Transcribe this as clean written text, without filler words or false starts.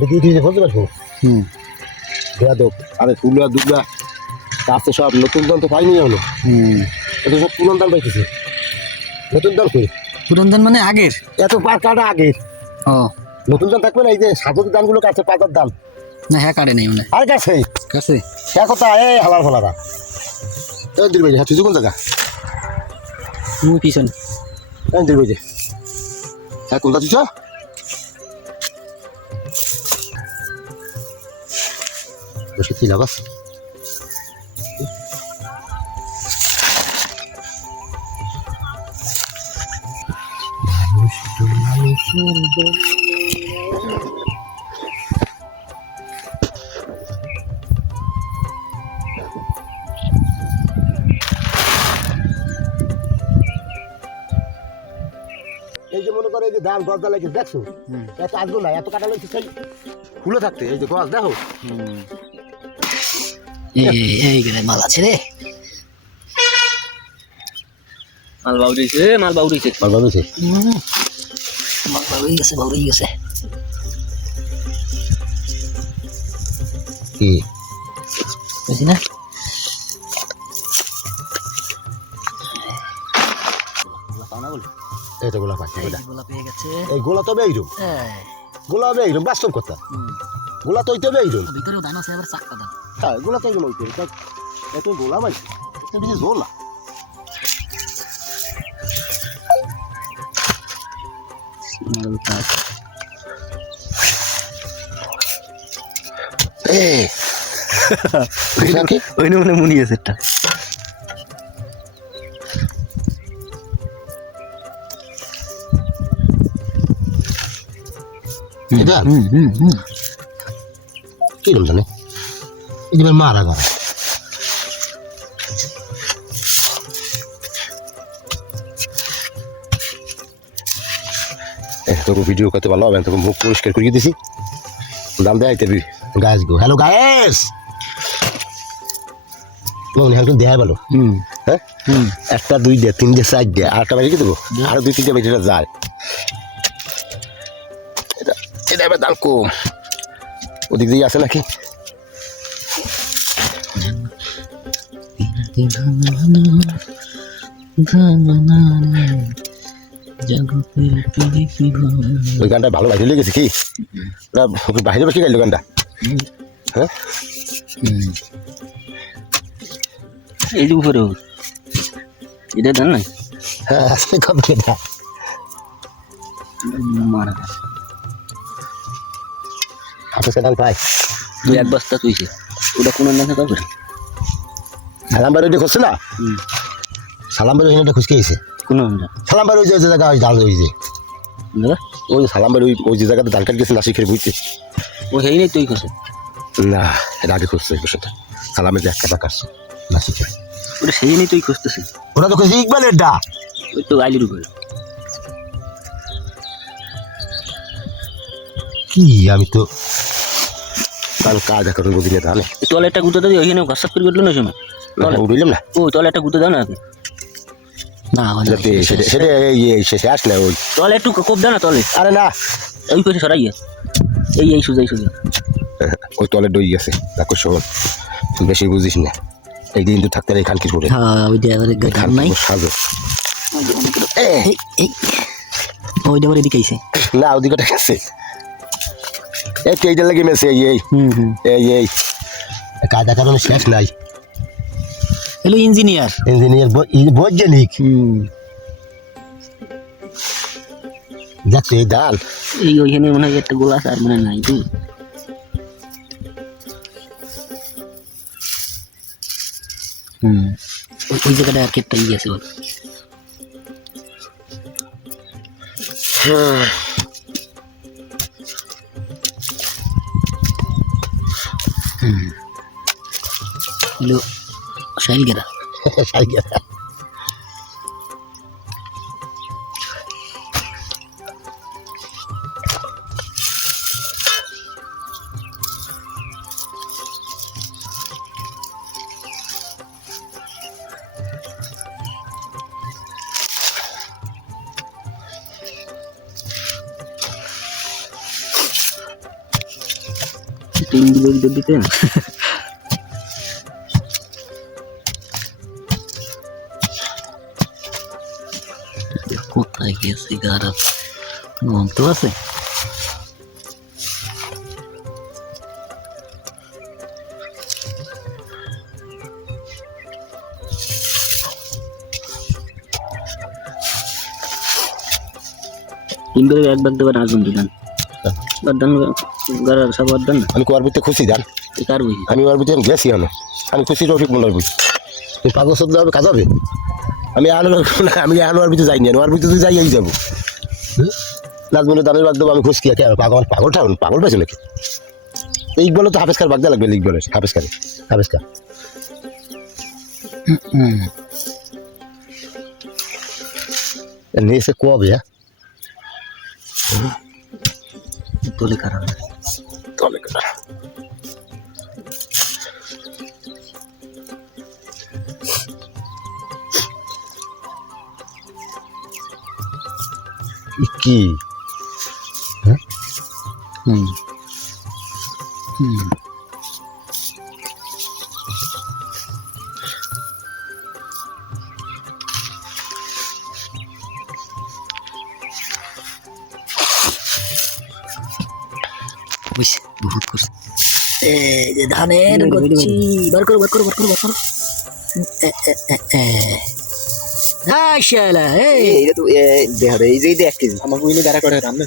মাটি দিয়ে দিয়ে বলতে পারবো বেয়াদব আরে তুলা দুলা কাছে সব নতুন দান তো পাইনি এখনো এটা সব পুরান দান পাইতেছে নতুন দান কই পুরান ধান মানে আগের এত পার কাটা আগের ও নতুন দান থাকবে না এই যে সাধক দানগুলো কাছে পাতার দান না হ্যাঁ কাটে নেই মানে আর কাছে কাছে সে কথা এই হালার ফলারা এই দিল ভাই হ্যাঁ তুই কোন জায়গা মুই পিছন এই দিল ভাই হ্যাঁ কোনটা তুই বসে কি লাগাস এই যে মনে করে এই যে ধান গছ দালাইছে দেখছো এত আসবো না এত কাটা লাগছে ফুলে থাকতে এই যে গছ দেখো এই গেলে মাল আছে রে মাল বাউরিছে মাল বাবুছে মাল বাউরি গেছে কি বুঝি না এই তো গোলা পাচ্ছি গোলা পেয়ে গেছে এই গোলা তবে এইরকম গোলা হবে এইরকম বাস্তব কথা গোলা তো হইতে হবে এইরকম ভিতরেও ধান আছে আবার চাক্কা ধান হ্যাঁ গোলা তো এইরকম হইতে এত গোলা ভাই এত বেশি জোলা ওই মানে মুনি আছে একটা কিরম জানে এই যে মারা গা তোকে ভিডিও করতে পারলাম আমি তোকে মুখ পরিষ্কার করিয়ে দিছি দাম দেয় দিবি গাছ গো হ্যালো গায়েস মনে হয় দেয় ভালো হ্যাঁ একটা দুই দে তিন দে চার দে আরেকটা বাড়ি দেবো আরো দুই তিনটে বেটিটা যায় এটা এটা এবার দাম কম ওদিক দিয়ে আছে নাকি ওই গানটা ভালো বাইরে লেগেছে কি ওরা বাইরে বসে গাইলো গানটা হ্যাঁ এই যে উপরে এটা ধান নাই হ্যাঁ আসলে কবে এটা মারা আপনার ধান পাই তুই এক বস্তা তুইছে ওটা কোন না থাকা করে সালাম বাড়ি ওইটা খুঁজছে না সালাম বাড়ি ওইখানে খুঁজকে গেছে কোন সালাম বাড়ি ওই যে জায়গা ওই ডাল ওই যে ওই সালাম বাড়ি ওই যে জায়গাতে ধান কাট গেছে নাসিকের বুঝতে ও হেই নেই তুই খুঁজে না এটা আগে খুঁজছে ওই বসে সালামের যে একটা কাটছে নাসিকের ওটা সেই নেই তুই খুঁজতেছিস ওরা তো খুঁজছে ইকবালের ডা ওই তো আইলির উপরে কি আমি তো কাল কাজ এখন বুঝিলে তাহলে তলে একটা গুঁতো দিই ওইখানে ঘাসাপ করে গেল না সময় বুঝলাম না ও তলে একটা গুঁতো দাও না না সেটা শেষে আসলে ওই তলে একটু কোপ দাও না তলে আরে না ওই করে সরাইয়ে এই সোজা এই সোজা ওই তলে ডই গেছে দেখো শোন বেশি বুঝিস না একদিন তো থাকতে রে খানকির করে হ্যাঁ ওই ড্রাইভারের গান নাই সাজো ওই ড্রাইভার এদিকে আইছে না ওদিকে গেছে এই এইটা লেগে মেসে এই কাজা কারণে শেষ নাই হ্যালো ইঞ্জিনিয়ার বৈজ্ঞানিক যাচ্ছে এই ডাল এই ওইখানে মনে হয় একটা গোলা আছে আর মনে নাই তুই ওই জায়গাটা আর কেটটা ইয়ে আছে বল হ্যালো সাইল গেরা ইঞ্জিনের ভিতর দিতে না কোথায় গেছে গাড়া গন্ধ আছে ইন্দ্রের এক বাদ দেবার আগুন দিলেন বাদান গাড়ার সব বাদান না আমি কোয়ার ভিতরে খুশি জান কার বুঝি আমি ওর ভিতরে গেছি আমি খুশি রফিক মন্ডল বুঝি তুই পাগল শব্দ হবে কাজ হবে আমি আনোয়ার ভিতরে যাইনি আনোয়ার ভিতরে যাই আমি যাবো নাজমুলের দানের বাদ দেবো আমি খুশকি কে পাগলটা পাগল পাইছো নাকি লিগ বলে তো হাফেজকার বাগদা লাগবে লিগ বলে হাফেজকার নিয়েছে কবে তোলে কারণ তলে কি হুম হুম বুঝছি বহুত করছে এই যে ধানের গচ্ছি বার করো হ্যাঁ শালা এই এই যে 1 কেজি আমাকে ওইনে দাঁড়া করে রান্না